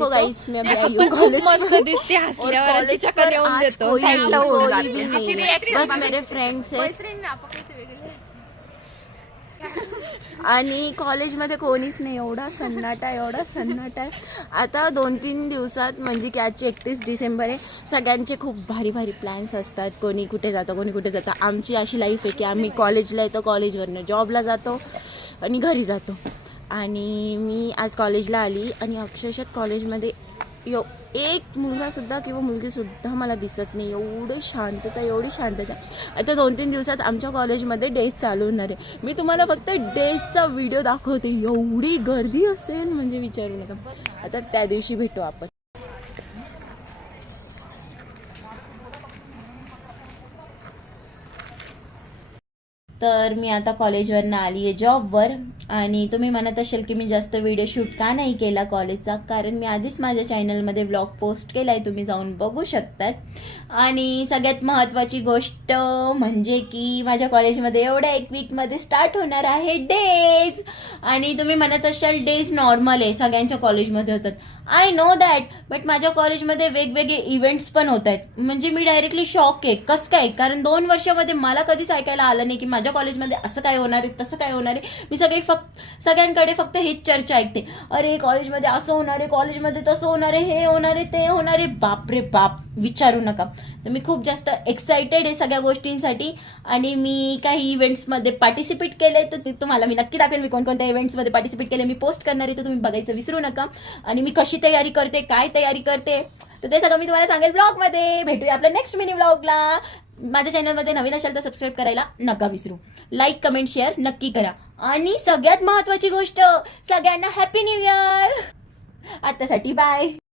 देखो गाइस मैं खूप मस्त दिसते हसल्यावर तिच्याकडे येऊन देतो साईडला होऊन जाते. बस मेरे फ्रेंड्स है आणि कॉलेजमध्ये कोणीच नाही. एवढा सन्नाटा आहे. आता 2-3 दिवसात म्हणजे की आजची 31 डिसेंबर आहे. सगळ्यांचे खूप भारी भारी प्लॅन्स असतात. कोणी कुठे जातं कोणी कुठे जातं. आमची अशी लाईफ आहे की आम्ही कॉलेजला येतो, कॉलेजवरनं जॉबला जातो आणि घरी जातो. आणि मी आज कॉलेजला आली आणि अक्षरशः कॉलेजमध्ये एक मुलगासुद्धा किंवा मुलगीसुद्धा मला दिसत नाही. एवढी शांतता. आता 2-3 दिवसात आमच्या कॉलेजमध्ये डेज चालू होणार आहे. मी तुम्हाला फक्त डेजचा व्हिडिओ दाखवते. एवढी गर्दी असेल म्हणजे विचारू नका. आता त्या दिवशी भेटू आपण. तर मी आता कॉलेजवरनं आली आहे जॉबवर. आणि तुम्ही म्हणत असाल की मी जास्त व्हिडिओ शूट का नाही केला कॉलेजचा, कारण मी आधीच माझ्या चॅनलमध्ये ब्लॉग पोस्ट केला आहे, तुम्ही जाऊन बघू शकतात. आणि सगळ्यात महत्त्वाची गोष्ट म्हणजे की माझ्या कॉलेजमध्ये एवढ्या 1 वीकमध्ये स्टार्ट होणार आहे डेज. आणि तुम्ही म्हणत असाल डेज नॉर्मल आहे, सगळ्यांच्या कॉलेजमध्ये होतात. आय नो दॅट, बट माझ्या कॉलेजमध्ये वेगवेगळे इव्हेंट्स पण होत आहेत. म्हणजे मी डायरेक्टली शॉक आहे. कसं काय, कारण 2 वर्षामध्ये मला कधीच ऐकायला आलं नाही की माझ्या कॉलेजमध्ये असं काय होणार आहे, तसं काय होणार आहे. मी सगळ्यांकडे फक्त हीच चर्चा ऐकते, अरे कॉलेजमध्ये असं होणार आहे, कॉलेजमध्ये तसं होणार आहे, हे होणार आहे, ते होणार आहे. बापरे बाप, विचारू नका. तर मी खूप जास्त एक्सायटेड आहे सगळ्या गोष्टींसाठी. आणि मी काही इव्हेंट्समध्ये पार्टिसिपेट केले, तर ते तुम्हाला मी नक्की दाखवेन. मी कोणकोणत्या इव्हेंट्समध्ये पार्टिसिपेट केले मी पोस्ट करणार आहे, तर तुम्ही बघायचं विसरू नका. आणि मी कशी तयारी करते, काय तयारी करते, तर ते सगळं मी तुम्हाला सांगेल ब्लॉगमध्ये. भेटूया आपल्या नेक्स्ट मिनी ब्लॉगला. माझ्या चॅनलमध्ये नवीन असाल तर सबस्क्राईब करायला नका विसरू. लाईक कमेंट शेअर नक्की करा. आणि सगळ्यात महत्त्वाची गोष्ट, सगळ्यांना हॅपी न्यू इयर. आतासाठी बाय.